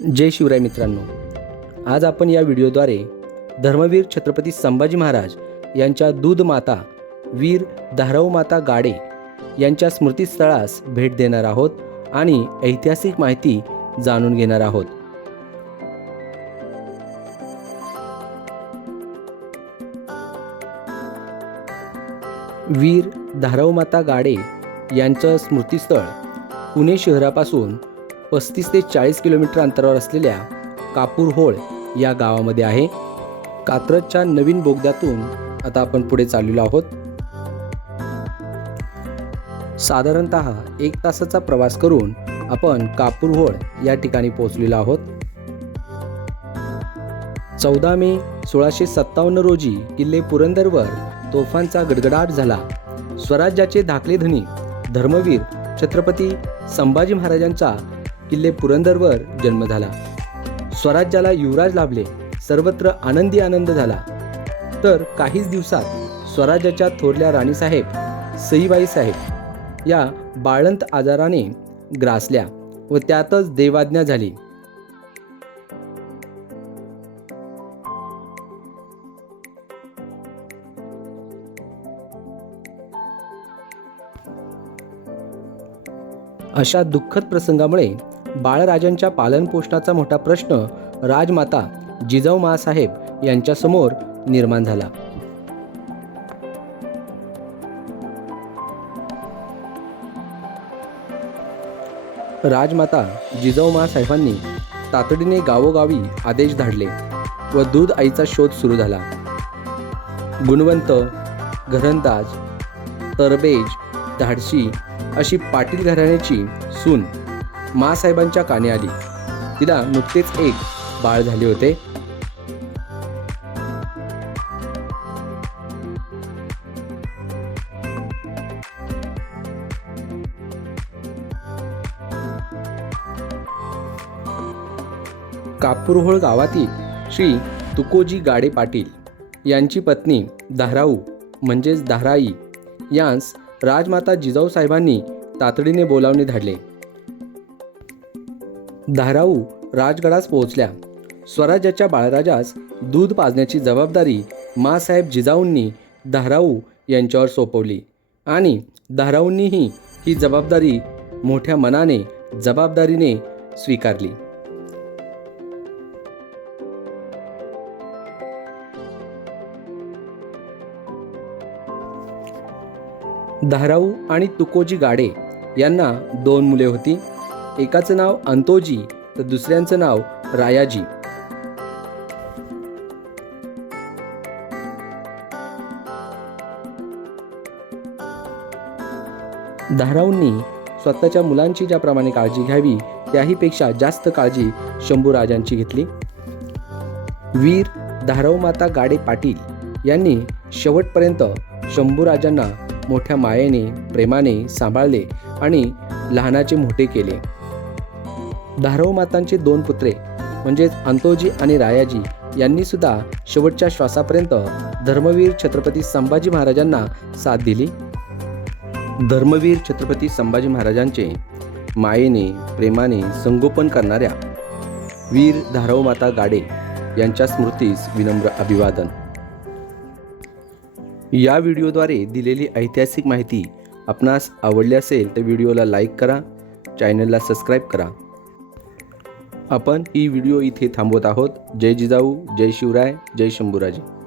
जय शिवराय मित्रांनो. आज आपण या व्हिडिओद्वारे धर्मवीर छत्रपती संभाजी महाराज यांच्या दूध माता वीर धाराऊ माता गाडे यांच्या स्मृतीस्थळास भेट देणार आहोत आणि ऐतिहासिक माहिती जाणून घेणार आहोत. वीर धाराऊ माता गाडे यांचं स्मृतीस्थळ पुणे शहरापासून पस्तीस ते चाळीस किलोमीटर अंतरावर असलेल्या कापूरहोळ या गावामध्ये आहे. कात्रजच्या नवीन बोगद्यातून आता आपण पुढे चाललेलो आहोत. साधारणत एक तासाचा प्रवास करून आपण कापूरहोळ या ठिकाणी पोहोचलेलो आहोत. चौदा मे सोळाशे सत्तावन्न रोजी किल्ले पुरंदरवर तोफांचा गडगडाट झाला. स्वराज्याचे धाकले धनी धर्मवीर छत्रपती संभाजी महाराजांचा किल्ले पुरंदरवर जन्म झाला. स्वराज्याला युवराज लाभले सर्वत्र आनंदी आनंद झाला. तर काहीच दिवसात स्वराज्याच्या थोरल्या राणीसाहेब सईबाई साहेब या बाळंत आजाराने ग्रासल्या व त्यातच देवाज्ञा झाली. अशा दुःखद प्रसंगामुळे बाळराजांच्या पालनपोषणाचा मोठा प्रश्न राजमाता जिजाऊ माँसाहेब यांच्यासमोर निर्माण झाला. राजमाता जिजाऊ माँसाहेबांनी तातडीने गावोगावी आदेश धाडले व दूध आईचा शोध सुरू झाला. गुणवंत घरंदाज तरबेज धाडशी अशी पाटील घराण्याची सून मासाहेबांच्या काने आली. तिला नुकतेच एक बाळ झाले होते. कापूरहोळ गावातील श्री तुकोजी गाडे पाटील यांची पत्नी धाराऊ म्हणजेच धाराई यांस राजमाता जिजाऊ साहेबांनी तातडीने बोलावणे धाडले. धाराऊ राजगडास पोहोचल्या. स्वराज्याच्या बाळराजास दूध पाजण्याची जबाबदारी मासाहेब जिजाऊंनी धाराऊ यांच्यावर सोपवली. आणि धाराऊंनीही ही जबाबदारी मोठ्या मनाने जबाबदारीने स्वीकारली. धाराऊ आणि तुकोजी गाडे यांना दोन मुले होती. एकाचं नाव अंतोजी तर दुसऱ्यांचं नाव रायाजी. धाराऊंनी स्वतःच्या मुलांची ज्याप्रमाणे काळजी घ्यावी त्याहीपेक्षा जास्त काळजी शंभूराजांची घेतली. वीर धाराऊ माता गाडे पाटील यांनी शेवटपर्यंत शंभूराजांना मोठ्या मायेने प्रेमाने सांभाळले आणि लहानाचे मोठे केले. धारव मातांचे दोन पुत्रे म्हणजेच अंतोजी आणि रायाजी यांनी सुद्धा शेवटच्या श्वासापर्यंत धर्मवीर छत्रपती संभाजी महाराजांना साथ दिली. धर्मवीर छत्रपती संभाजी महाराजांचे मायेने प्रेमाने संगोपन करणाऱ्या वीर धारव माता गाडे यांच्या स्मृतीस विनम्र अभिवादन. या व्हिडिओद्वारे दिलेली ऐतिहासिक माहिती आपणास आवडली असेल तर व्हिडिओला लाईक करा चॅनलला सबस्क्राईब करा. आपण ही व्हिडिओ इथे थांबवत आहोत. जय जिजाऊ जय शिवराय जय शंभूराजे.